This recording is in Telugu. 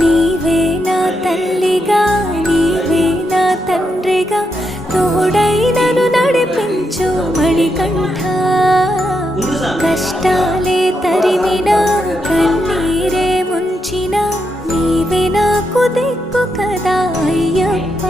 నీవే నా తల్లిగా నీవే నా తండ్రిగా తోడై నన్ను నడిపించు మణికంఠ. కష్టాలే తరిమినా కన్నీరే ముంచిన నీవే నాకు దిక్కు కదా అయ్యప్ప.